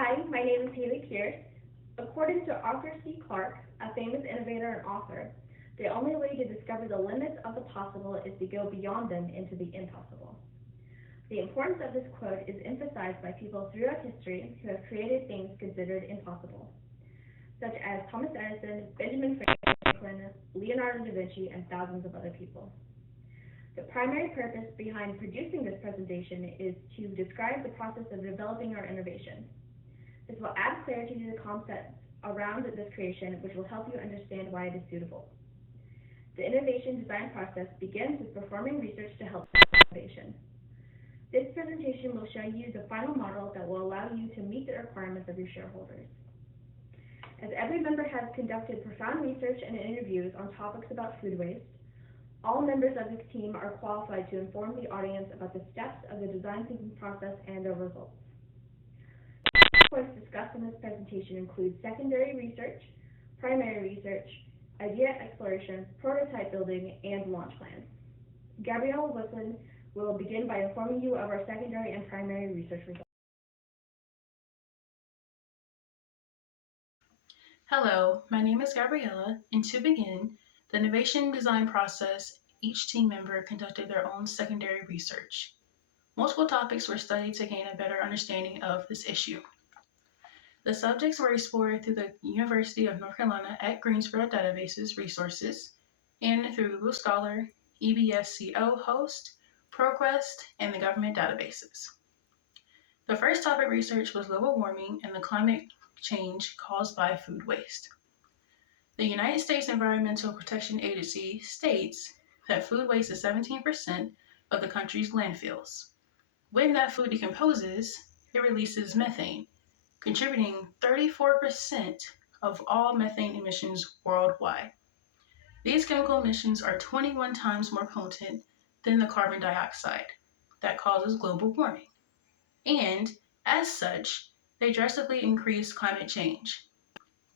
Hi, my name is Haley Pierce. According to Arthur C. Clarke, a famous innovator and author, the only way to discover the limits of the possible is to go beyond them into the impossible. The importance of this quote is emphasized by people throughout history who have created things considered impossible, such as Thomas Edison, Benjamin Franklin, Leonardo da Vinci, and thousands of other people. The primary purpose behind producing this presentation is to describe the process of developing our innovation. This will add clarity to the concepts around this creation, which will help you understand why it is suitable. The innovation design process begins with performing research to help innovation. This presentation will show you the final model that will allow you to meet the requirements of your shareholders. As every member has conducted profound research and interviews on topics about food waste, all members of this team are qualified to inform the audience about the steps of the design thinking process and their results. Points discussed in this presentation include secondary research, primary research, idea exploration, prototype building, and launch plans. Gabrielle Wilson will begin by informing you of our secondary and primary research results. Hello, my name is Gabriella, and to begin the innovation design process, each team member conducted their own secondary research. Multiple topics were studied to gain a better understanding of this issue. The subjects were explored through the University of North Carolina at Greensboro Databases Resources and through Google Scholar, EBSCO Host, ProQuest, and the government databases. The first topic research was global warming and the climate change caused by food waste. The United States Environmental Protection Agency states that food waste is 17% of the country's landfills. When that food decomposes, it releases methane, contributing 34% of all methane emissions worldwide. These chemical emissions are 21 times more potent than the carbon dioxide that causes global warming. And, as such, they drastically increase climate change.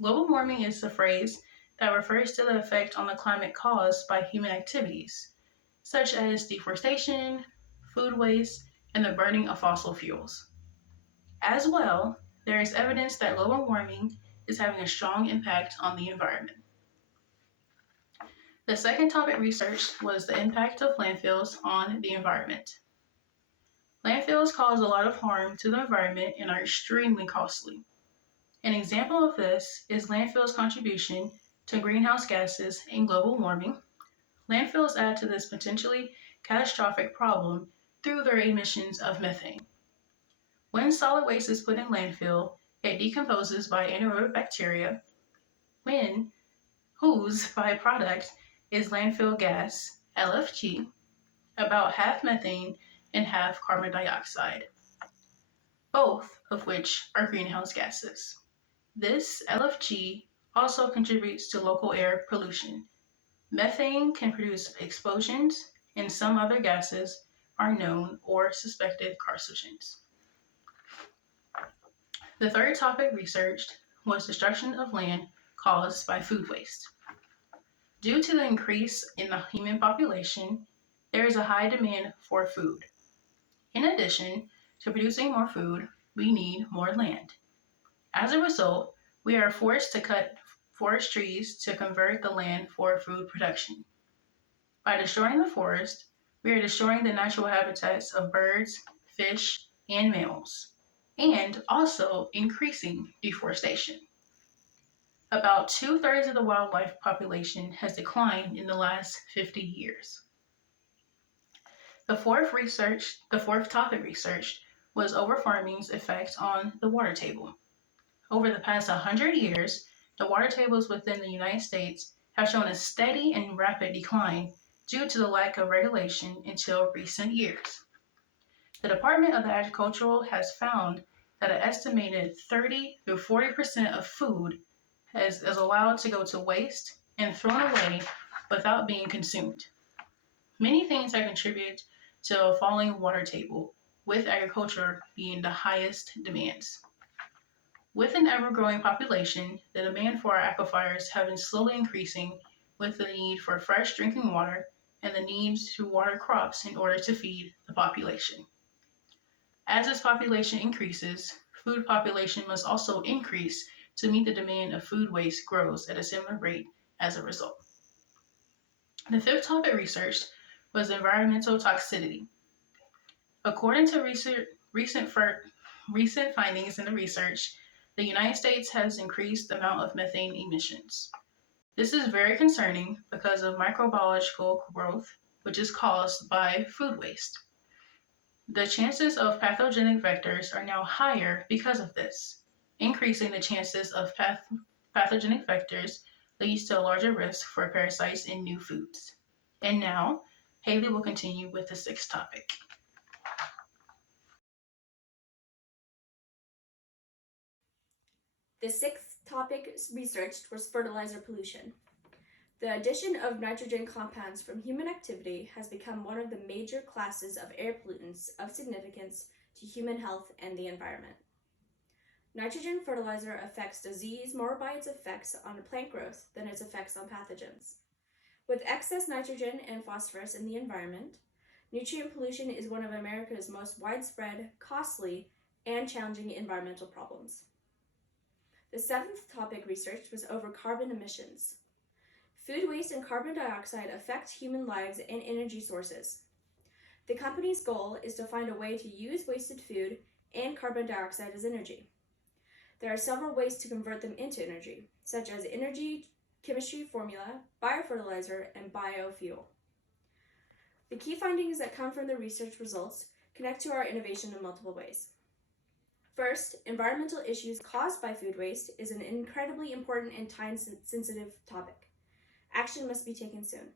Global warming is a phrase that refers to the effect on the climate caused by human activities, such as deforestation, food waste, and the burning of fossil fuels. As well, there is evidence that global warming is having a strong impact on the environment. The second topic researched was the impact of landfills on the environment. Landfills cause a lot of harm to the environment and are extremely costly. An example of this is landfills' contribution to greenhouse gases and global warming. Landfills add to this potentially catastrophic problem through their emissions of methane. When solid waste is put in landfill, it decomposes by anaerobic bacteria, whose byproduct is landfill gas, LFG, about half methane and half carbon dioxide, both of which are greenhouse gases. This LFG also contributes to local air pollution. Methane can produce explosions, and some other gases are known or suspected carcinogens. The third topic researched was destruction of land caused by food waste. Due to the increase in the human population, there is a high demand for food. In addition to producing more food, we need more land. As a result, we are forced to cut forest trees to convert the land for food production. By destroying the forest, we are destroying the natural habitats of birds, fish, and mammals, and also increasing deforestation. About two-thirds of the wildlife population has declined in the last 50 years. The fourth topic researched was overfarming's effect on the water table. Over the past 100 years, the water tables within the United States have shown a steady and rapid decline due to the lack of regulation until recent years. The Department of Agriculture has found that an estimated 30 to 40% of food is allowed to go to waste and thrown away without being consumed. Many things have contributed to a falling water table, with agriculture being the highest demands. With an ever-growing population, the demand for our aquifers have been slowly increasing with the need for fresh drinking water and the need to water crops in order to feed the population. As this population increases, food population must also increase to meet the demand of food waste grows at a similar rate as a result. The fifth topic researched was environmental toxicity. According to recent findings in the research, the United States has increased the amount of methane emissions. This is very concerning because of microbiological growth, which is caused by food waste. The chances of pathogenic vectors are now higher because of this. Increasing the chances of pathogenic vectors leads to a larger risk for parasites in new foods. And now, Haley will continue with the sixth topic. The sixth topic researched was fertilizer pollution. The addition of nitrogen compounds from human activity has become one of the major classes of air pollutants of significance to human health and the environment. Nitrogen fertilizer affects disease more by its effects on plant growth than its effects on pathogens. With excess nitrogen and phosphorus in the environment, nutrient pollution is one of America's most widespread, costly, and challenging environmental problems. The seventh topic researched was over carbon emissions. Food waste and carbon dioxide affect human lives and energy sources. The company's goal is to find a way to use wasted food and carbon dioxide as energy. There are several ways to convert them into energy, such as energy chemistry formula, biofertilizer, and biofuel. The key findings that come from the research results connect to our innovation in multiple ways. First, environmental issues caused by food waste is an incredibly important and time-sensitive topic. Action must be taken soon.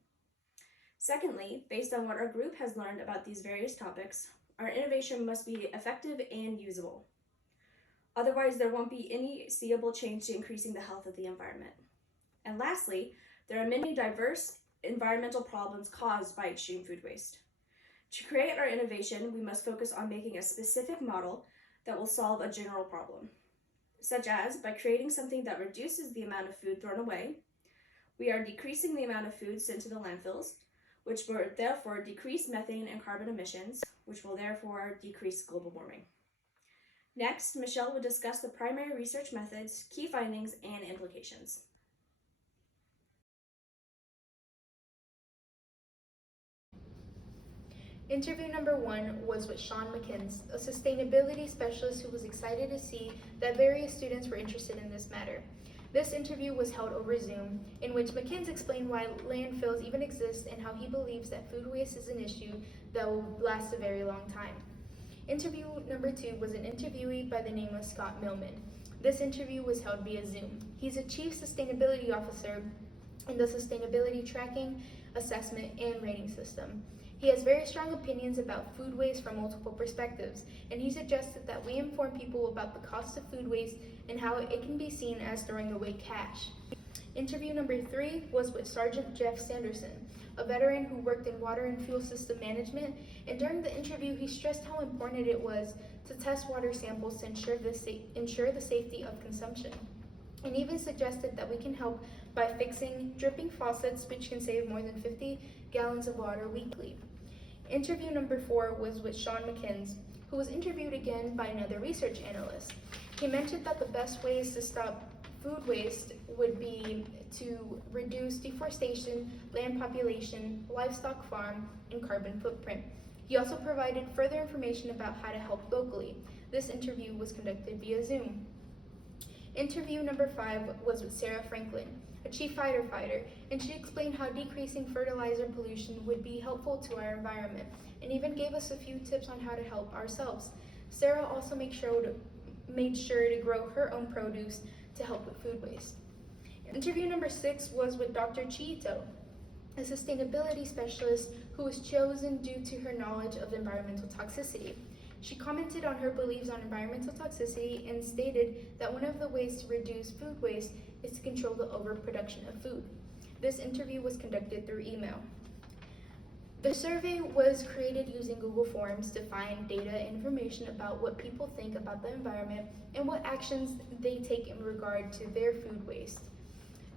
Secondly, based on what our group has learned about these various topics, our innovation must be effective and usable. Otherwise, there won't be any seeable change to increasing the health of the environment. And lastly, there are many diverse environmental problems caused by extreme food waste. To create our innovation, we must focus on making a specific model that will solve a general problem, such as by creating something that reduces the amount of food thrown away. We are decreasing the amount of food sent to the landfills, which will therefore decrease methane and carbon emissions, which will therefore decrease global warming. Next, Michelle will discuss the primary research methods, key findings, and implications. Interview number 1 was with Sean McKins, a sustainability specialist who was excited to see that various students were interested in this matter. This interview was held over Zoom, in which McKins explained why landfills even exist and how he believes that food waste is an issue that will last a very long time. Interview number 2 was an interviewee by the name of Scott Millman. This interview was held via Zoom. He's a chief sustainability officer in the sustainability tracking, assessment, and rating system. He has very strong opinions about food waste from multiple perspectives, and he suggested that we inform people about the cost of food waste and how it can be seen as throwing away cash. Interview number 3 was with Sergeant Jeff Sanderson, a veteran who worked in water and fuel system management, and during the interview he stressed how important it was to test water samples to ensure the safety of consumption, and even suggested that we can help by fixing dripping faucets, which can save more than 50 gallons of water weekly. Interview number 4 was with Sean McKins, who was interviewed again by another research analyst. He mentioned that the best ways to stop food waste would be to reduce deforestation, land population, livestock farm, and carbon footprint. He also provided further information about how to help locally. This interview was conducted via Zoom. Interview number 5 was with Sarah Franklin, a chief firefighter, and she explained how decreasing fertilizer pollution would be helpful to our environment, and even gave us a few tips on how to help ourselves. Sarah also made sure to grow her own produce to help with food waste. Interview number 6 was with Dr. Chiito, a sustainability specialist who was chosen due to her knowledge of environmental toxicity. She commented on her beliefs on environmental toxicity and stated that one of the ways to reduce food waste is to control the overproduction of food. This interview was conducted through email. The survey was created using Google Forms to find data and information about what people think about the environment and what actions they take in regard to their food waste.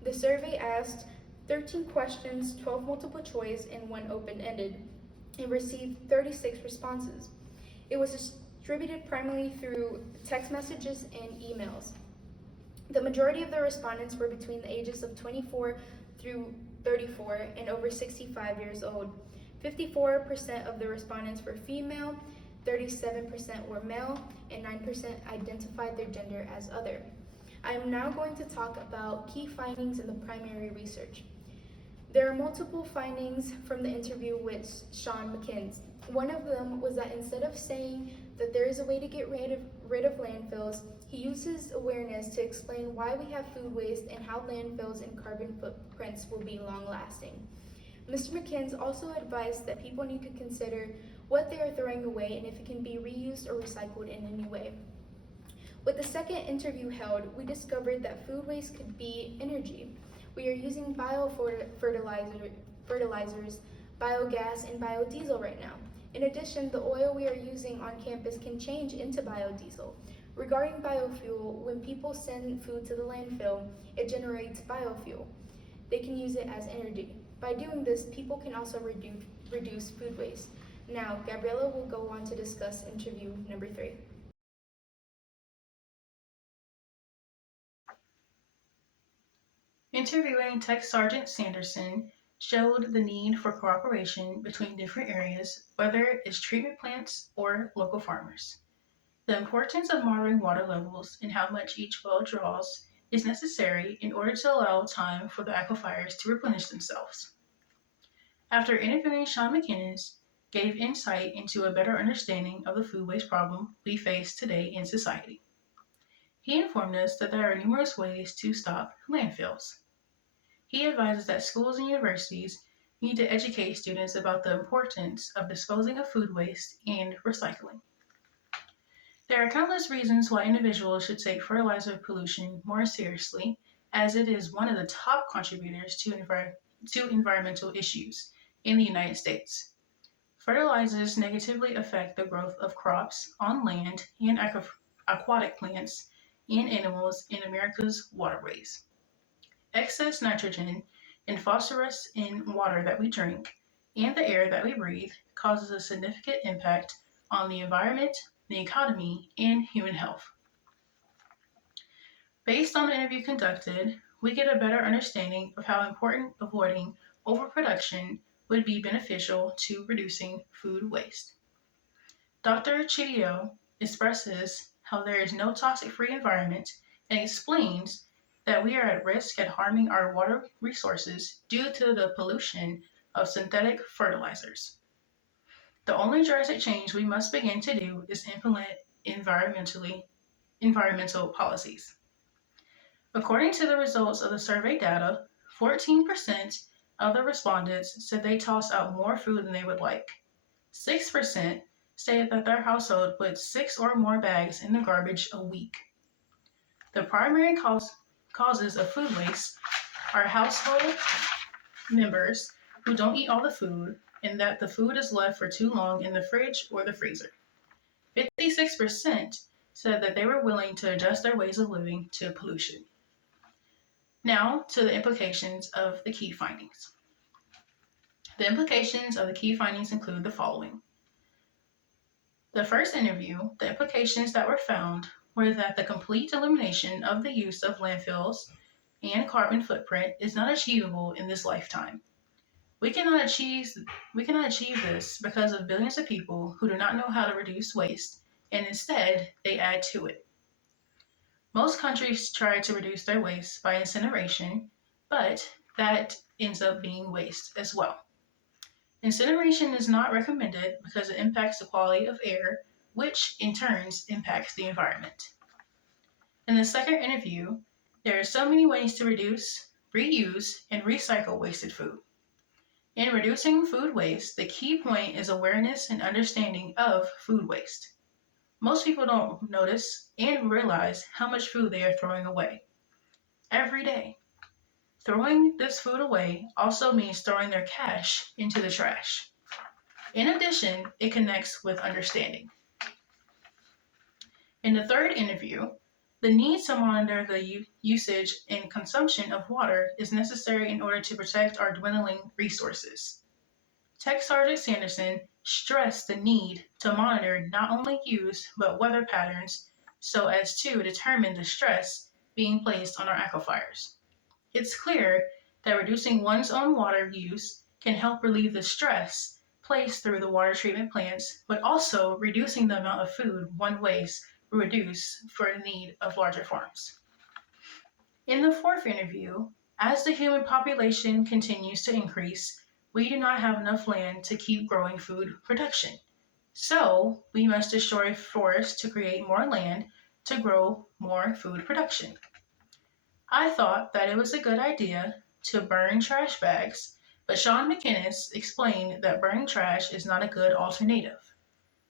The survey asked 13 questions, 12 multiple choice, and 1 open-ended, and received 36 responses. It was a distributed primarily through text messages and emails. The majority of the respondents were between the ages of 24 through 34 and over 65 years old. 54% of the respondents were female, 37% were male, and 9% identified their gender as other. I am now going to talk about key findings in the primary research. There are multiple findings from the interview with Sean McKins. One of them was that instead of saying that there is a way to get rid of landfills, he uses awareness to explain why we have food waste and how landfills and carbon footprints will be long-lasting. Mr. McKins also advised that people need to consider what they are throwing away and if it can be reused or recycled in any way. With the second interview held, we discovered that food waste could be energy. We are using biofertilizers, biogas, and biodiesel right now. In addition, the oil we are using on campus can change into biodiesel. Regarding biofuel, when people send food to the landfill, it generates biofuel. They can use it as energy. By doing this, people can also reduce food waste. Now, Gabriella will go on to discuss interview number 3. Interviewing Tech Sergeant Sanderson showed the need for cooperation between different areas, whether it's treatment plants or local farmers. The importance of monitoring water levels and how much each well draws is necessary in order to allow time for the aquifers to replenish themselves. After interviewing Sean McKinnis, gave insight into a better understanding of the food waste problem we face today in society. He informed us that there are numerous ways to stop landfills. He advises that schools and universities need to educate students about the importance of disposing of food waste and recycling. There are countless reasons why individuals should take fertilizer pollution more seriously, as it is one of the top contributors to environmental issues in the United States. Fertilizers negatively affect the growth of crops on land and aquatic plants and animals in America's waterways. Excess nitrogen and phosphorus in water that we drink and the air that we breathe causes a significant impact on the environment, the economy, and human health. Based on the interview conducted, we get a better understanding of how important avoiding overproduction would be beneficial to reducing food waste. Dr. Chidio expresses how there is no toxic-free environment and explains that we are at risk at harming our water resources due to the pollution of synthetic fertilizers. The only drastic change we must begin to do is implement environmental policies. According to the results of the survey data, 14% of the respondents said they toss out more food than they would like. 6% stated that their household puts 6 or more bags in the garbage a week. The primary causes of food waste are household members who don't eat all the food and that the food is left for too long in the fridge or the freezer. 56% said that they were willing to adjust their ways of living to pollution. Now to the implications of the key findings. The implications of the key findings include the following. The first interview, the implications that were found were that the complete elimination of the use of landfills and carbon footprint is not achievable in this lifetime. We cannot achieve this because of billions of people who do not know how to reduce waste, and instead they add to it. Most countries try to reduce their waste by incineration, but that ends up being waste as well. Incineration is not recommended because it impacts the quality of air, which in turn impacts the environment. In the second interview, there are so many ways to reduce, reuse, and recycle wasted food. In reducing food waste, the key point is awareness and understanding of food waste. Most people don't notice and realize how much food they are throwing away every day. Throwing this food away also means throwing their cash into the trash. In addition, it connects with understanding. In the third interview, the need to monitor the usage and consumption of water is necessary in order to protect our dwindling resources. Tech Sergeant Sanderson stressed the need to monitor not only use but weather patterns so as to determine the stress being placed on our aquifers. It's clear that reducing one's own water use can help relieve the stress placed through the water treatment plants, but also reducing the amount of food one wastes will reduce for the need of larger farms. In the fourth interview, as the human population continues to increase, we do not have enough land to keep growing food production. So, we must destroy forests to create more land to grow more food production. I thought that it was a good idea to burn trash bags, but Sean McInnes explained that burning trash is not a good alternative.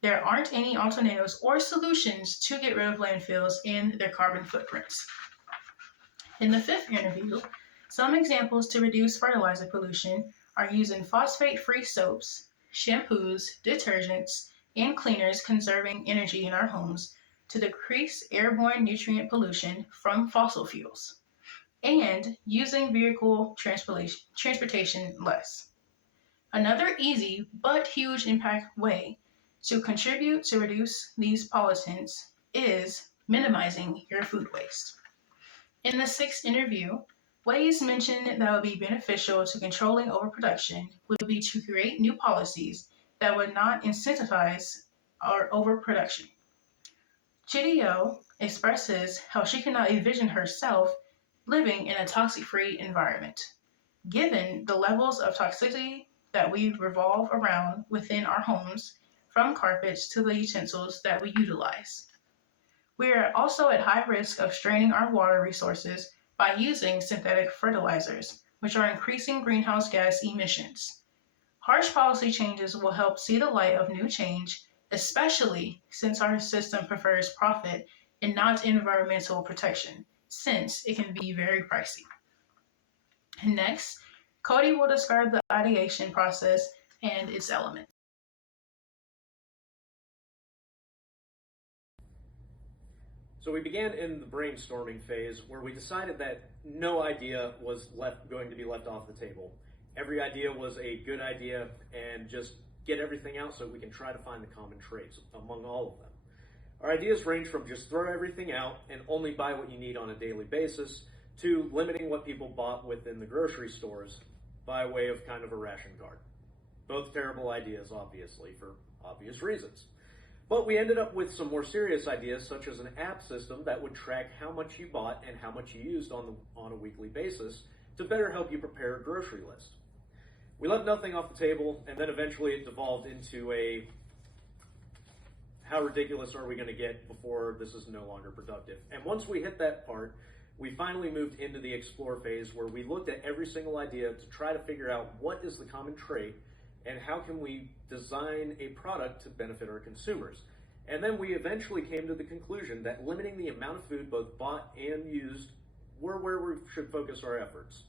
There aren't any alternatives or solutions to get rid of landfills and their carbon footprints. In the fifth interview, some examples to reduce fertilizer pollution are using phosphate-free soaps, shampoos, detergents, and cleaners conserving energy in our homes to decrease airborne nutrient pollution from fossil fuels, and using vehicle transportation less. Another easy but huge impact way to contribute to reduce these pollutants is minimizing your food waste. In the sixth interview, ways mentioned that would be beneficial to controlling overproduction would be to create new policies that would not incentivize our overproduction. Chideo expresses how she cannot envision herself living in a toxic-free environment, given the levels of toxicity that we revolve around within our homes, from carpets to the utensils that we utilize. We are also at high risk of straining our water resources by using synthetic fertilizers, which are increasing greenhouse gas emissions. Harsh policy changes will help see the light of new change, especially since our system prefers profit and not environmental protection, since it can be very pricey. Next, Cody will describe the ideation process and its elements. So we began in the brainstorming phase where we decided that no idea was going to be left off the table. Every idea was a good idea, and just get everything out so we can try to find the common traits among all of them. Our ideas range from just throw everything out and only buy what you need on a daily basis to limiting what people bought within the grocery stores by way of kind of a ration card. Both terrible ideas, obviously, for obvious reasons. But we ended up with some more serious ideas, such as an app system that would track how much you bought and how much you used on a weekly basis to better help you prepare a grocery list. We left nothing off the table, and then eventually it devolved into a how ridiculous are we going to get before this is no longer productive. And once we hit that part, we finally moved into the explore phase where we looked at every single idea to try to figure out what is the common trait and how can we design a product to benefit our consumers. And then we eventually came to the conclusion that limiting the amount of food both bought and used were where we should focus our efforts.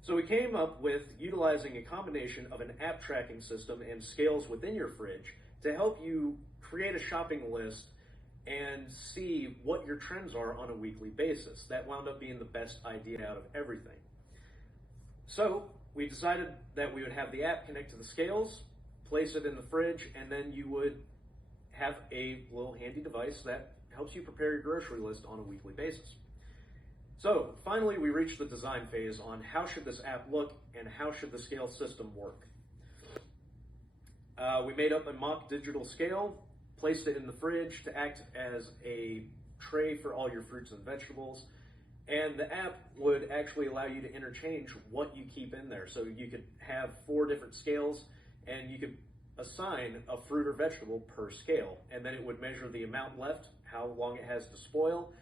So we came up with utilizing a combination of an app tracking system and scales within your fridge to help you create a shopping list and see what your trends are on a weekly basis. That wound up being the best idea out of everything. So we decided that we would have the app connect to the scales, place it in the fridge, and then you would have a little handy device that helps you prepare your grocery list on a weekly basis. So finally, we reached the design phase on how should this app look and how should the scale system work. We made up a mock digital scale, placed it in the fridge to act as a tray for all your fruits and vegetables. And the app would actually allow you to interchange what you keep in there. So you could have 4 different scales and you could assign a fruit or vegetable per scale. And then it would measure the amount left, how long it has to spoil,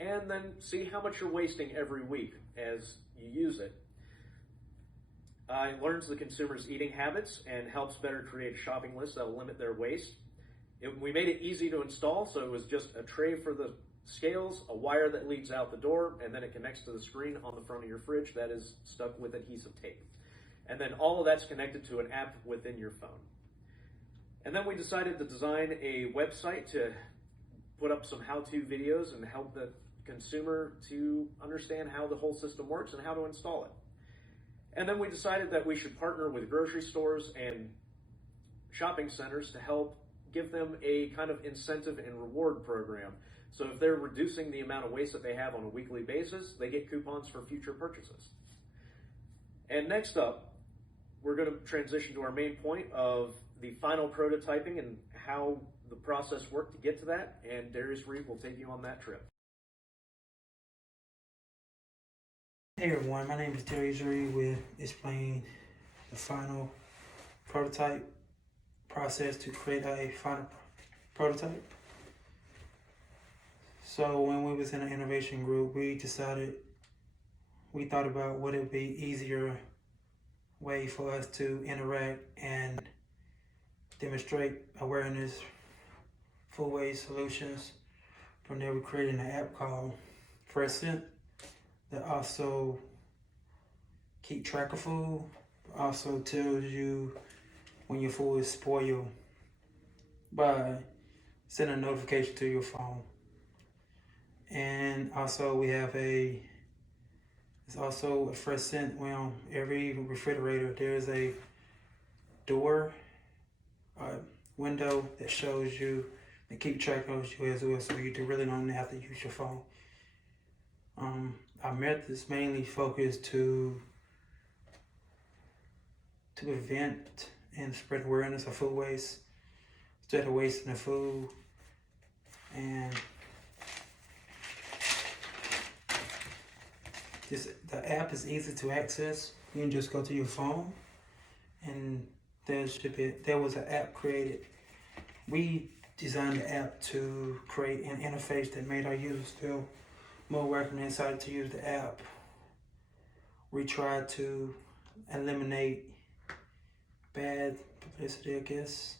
and then see how much you're wasting every week as you use it. It learns the consumer's eating habits and helps better create a shopping list that will limit their waste. We made it easy to install, so it was just a tray for the scales, a wire that leads out the door, and then it connects to the screen on the front of your fridge that is stuck with adhesive tape. And then all of that's connected to an app within your phone. And then we decided to design a website to put up some how-to videos and help the consumer to understand how the whole system works and how to install it. And then we decided that we should partner with grocery stores and shopping centers to help give them a kind of incentive and reward program. So if they're reducing the amount of waste that they have on a weekly basis, they get coupons for future purchases. And next up, we're going to transition to our main point of the final prototyping and how the process worked to get to that. And Darius Reed will take you on that trip. Hey everyone, my name is Darius Reed with explaining the final prototype process to create a final prototype. So when we was in an innovation group, we thought about what it would be easier way for us to interact and demonstrate awareness, food waste solutions. From there, we created an app called Fresh Scent that also keep track of food, also tells you when your food is spoiled by sending a notification to your phone. And also we have it's also a Fresh Scent. Well, every refrigerator there's a door, window that shows you and keep track of you as well, so you really don't have to use your phone. Our methods mainly focus to prevent and spread awareness of food waste, instead of wasting the food. And the app is easy to access. You can just go to your phone, and there was an app created. We designed the app to create an interface that made our users feel more welcome and excited to use the app. We tried to eliminate bad publicity, I guess.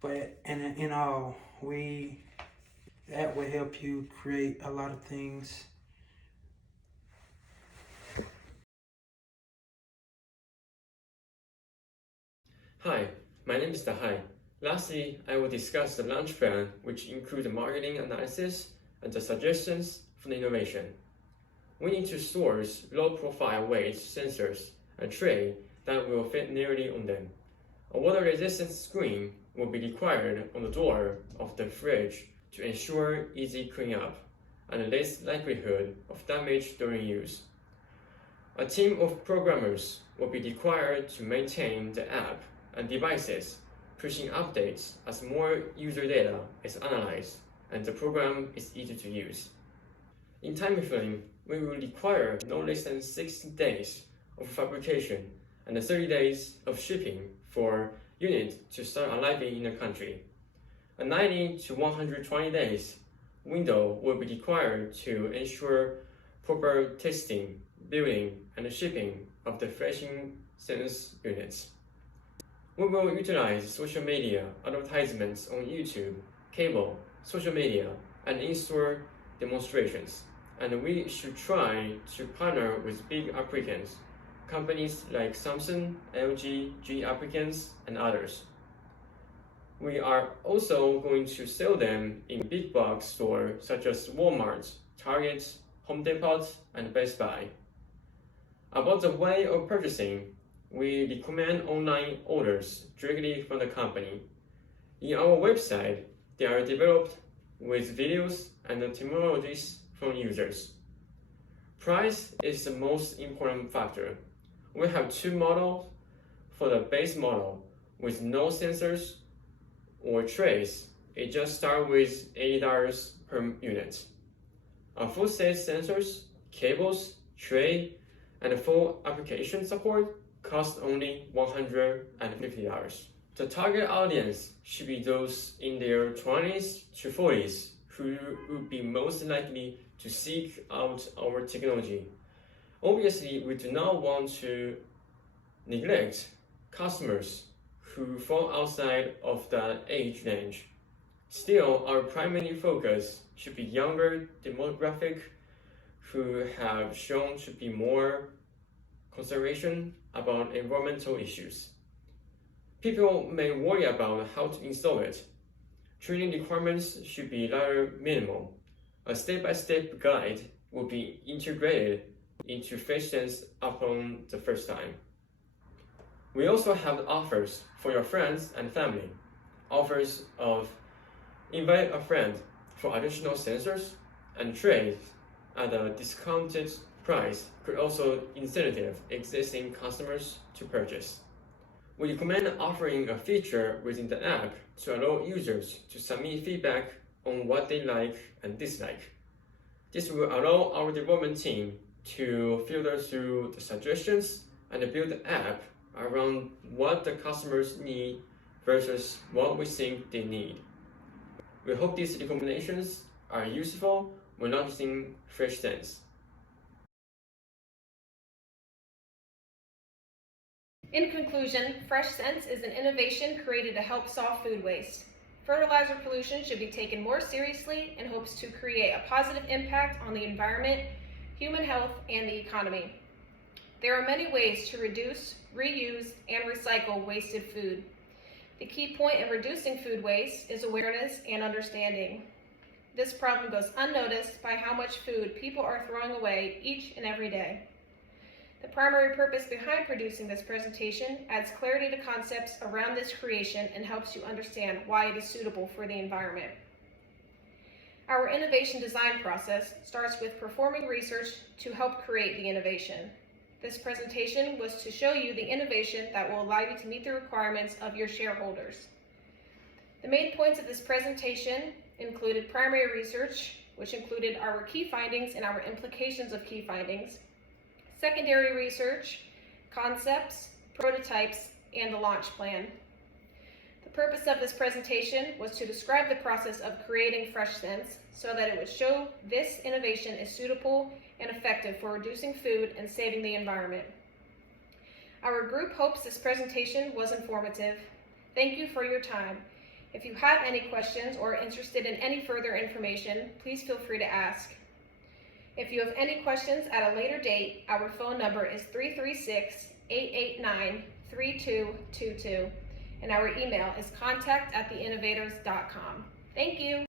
But in all, the app will help you create a lot of things. Hi, my name is Dahai. Lastly, I will discuss the launch plan, which includes the marketing analysis and the suggestions for the innovation. We need to source low-profile waste sensors and tray that will fit nearly on them. A water-resistant screen will be required on the door of the fridge to ensure easy cleanup and less likelihood of damage during use. A team of programmers will be required to maintain the app and devices, pushing updates as more user data is analyzed and the program is easy to use. In time frame, we will require no less than 60 days of fabrication and 30 days of shipping for units to start arriving in the country. A 90 to 120 days window will be required to ensure proper testing, building, and shipping of the Freshing Sense units. We will utilize social media advertisements on YouTube, cable, social media, and in-store demonstrations. And we should try to partner with big applicants, companies like Samsung, LG, GE applicants, and others. We are also going to sell them in big box stores such as Walmart, Target, Home Depot, and Best Buy. About the way of purchasing, we recommend online orders directly from the company. In our website, they are developed with videos and technologies from users. Price is the most important factor. We have two models. For the base model with no sensors or trays, it just starts with $80 per unit. A full set sensors, cables, tray, and full application support cost only $150. The target audience should be those in their 20s to 40s who would be most likely to seek out our technology. Obviously, we do not want to neglect customers who fall outside of that age range. Still, our primary focus should be younger demographic who have shown to be more consideration about environmental issues. People may worry about how to install it. Training requirements should be rather minimal. A step-by-step guide will be integrated into Fresh Sense upon the first time. We also have offers for your friends and family. Offers of invite a friend for additional sensors and trades at a discounted price could also incentive existing customers to purchase. We recommend offering a feature within the app to allow users to submit feedback on what they like and dislike. This will allow our development team to filter through the suggestions and build the app around what the customers need versus what we think they need. We hope these recommendations are useful when launching FreshSense. In conclusion, FreshSense is an innovation created to help solve food waste. Fertilizer pollution should be taken more seriously and hopes to create a positive impact on the environment, human health, and the economy. There are many ways to reduce, reuse, and recycle wasted food. The key point in reducing food waste is awareness and understanding. This problem goes unnoticed by how much food people are throwing away each and every day. The primary purpose behind producing this presentation adds clarity to concepts around this creation and helps you understand why it is suitable for the environment. Our innovation design process starts with performing research to help create the innovation. This presentation was to show you the innovation that will allow you to meet the requirements of your shareholders. The main points of this presentation included primary research, which included our key findings and our implications of key findings, secondary research, concepts, prototypes, and the launch plan. The purpose of this presentation was to describe the process of creating FreshSense so that it would show this innovation is suitable and effective for reducing food and saving the environment. Our group hopes this presentation was informative. Thank you for your time. If you have any questions or are interested in any further information, please feel free to ask. If you have any questions at a later date, our phone number is 336-889-3222, and our email is contact@theinnovators.com. Thank you.